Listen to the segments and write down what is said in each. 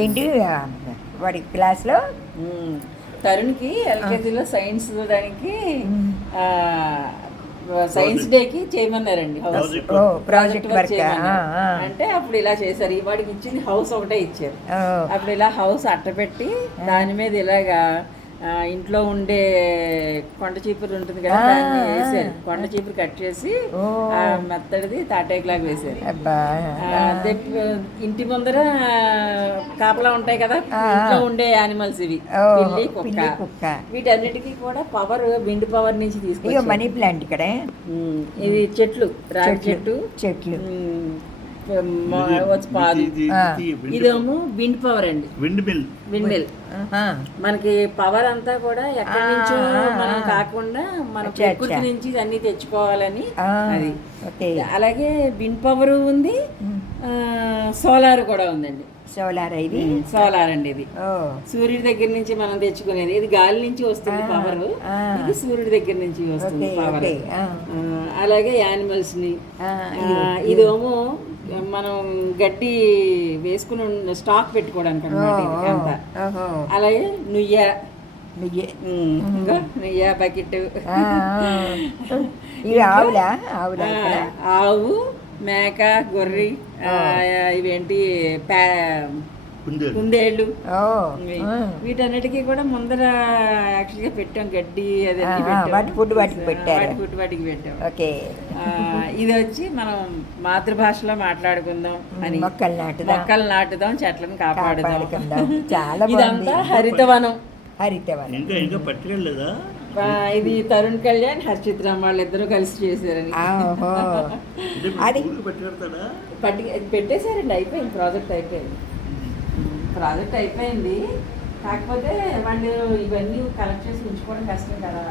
ఏంటి వాడి క్లాస్లో తరుణ్కి ఎల్కేజీలో సైన్స్ దానికి సైన్స్ డేకి చేయమన్నారండి హౌస్ ప్రాజెక్ట్ వర్క్ అంటే అప్పుడు ఇలా చేశారు. వాడికి ఇచ్చింది హౌస్ ఒకటే ఇచ్చారు. అప్పుడు ఇలా హౌస్ అట్టపెట్టి దాని మీద ఇలాగా ఇంట్లో ఉండే కొండ చీపురు ఉంటుంది కదా, దాన్ని వేసారు. కొండ చీపురు కట్ చేసి మెత్తడిది తాటేకులాగా వేసారు. ఇంటి ముందర కాపలా ఉంటాయి కదా ఇంట్లో ఉండే యానిమల్స్, ఇవి పిల్లి కుక్క, వీటన్నిటికీ కూడా పవర్ విండ్ పవర్ నుంచి తీసుకొచ్చారు. మనీ ప్లాంట్ ఇక్కడ ఇది చెట్లు, రాగి చెట్లు పాదు. ఇదేమో విండ్ పవర్ అండి, విండ్ మిల్. మనకి పవర్ అంతా కూడా ఎక్కడి నుంచో మనం కాకుండా మన ప్రకృతి నుంచి అన్ని తెచ్చుకోవాలని అది. అలాగే విండ్ పవర్ ఉంది, సోలార్ కూడా ఉందండి. సోలార్ అండి. ఇది సూర్యుడి దగ్గర నుంచి మనం తెచ్చుకునేది. ఇది గాలి నుంచి వస్తుంది పవర్, ఇది సూర్యుడి దగ్గర నుంచి వస్తుంది పవర్. అలాగే యానిమల్స్ ని, ఇదేమో మనం గడ్డి వేసుకుని స్టాక్ పెట్టుకోవడానికి అన్నమాట అంతా. అలాగే నుయ్య బకెట్, ఆవు, మేక, గొర్రె, ఇవేంటి కుందేళ్ళు, వీటన్నిటికీ కూడా ముందర యాక్చువల్గా పెట్టాం గడ్డి, అదే ఫుడ్ వాటికి పెట్టాం. ఇది వచ్చి మనం మాతృభాషలో మాట్లాడుకుందాం అని, మొక్కలు నాటుదాం, చెట్లను కాపాడుదాం. ఇదంతా హరితవనం. ఇంకా పట్టుకెళ్ళలేదా? ఇది తరుణ్ కళ్యాణ్, హర్షిత్ రామ్ వాళ్ళిద్దరూ కలిసి చేశారని పెట్టేశారండి. అయిపోయింది ప్రాజెక్ట్ అయిపోయింది. కాకపోతే వాళ్ళు ఇవన్నీ కలెక్ట్ చేసి ఉంచుకోవడం కష్టం కదా,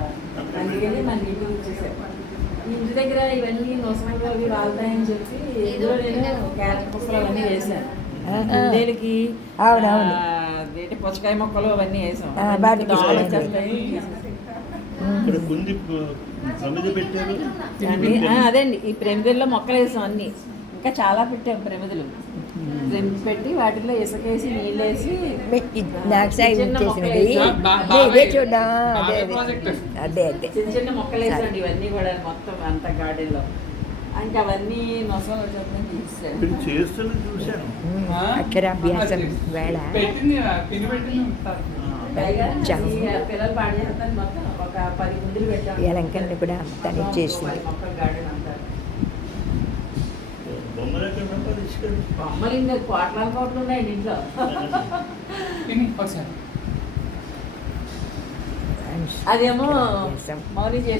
అందుకని మన ఇంటికి వచ్చేసారు. ఇంటి దగ్గర ఇవన్నీ నొసలు అవి రాలుతాయని చెప్పి ఇందులో నేను క్యారెట్ పుస్తలు అవన్నీ వేసాను. దేనికి పుచ్చకాయ మొక్కలు అవన్నీ వేసాం. అదండి, ఈ ప్రమిదల్లో మొక్కలు వేసాం అన్ని. ఇంకా చాలా పెట్టాం ప్రమిదలు పెట్టి వాటిలో ఇసుకేసి నీళ్ళేసి చిన్న చిన్న మొక్కలు వేసాండి. ఇవన్నీ కూడా మొత్తం అంత గార్డెన్ లో. అంటే అవన్నీ నొసలు చూసాను. అక్షరాభ్యాసం వేళ పిల్లలు పాడు చేస్తాను. మొత్తం ఒక 10 ముందులు పెట్టాను. ఎలంకల్ని కూడా తను చేసింది. బొమ్మలు ఇంకా కోట్లు ఉన్నాయండి ఇంట్లో. అదేమో మౌని చేసి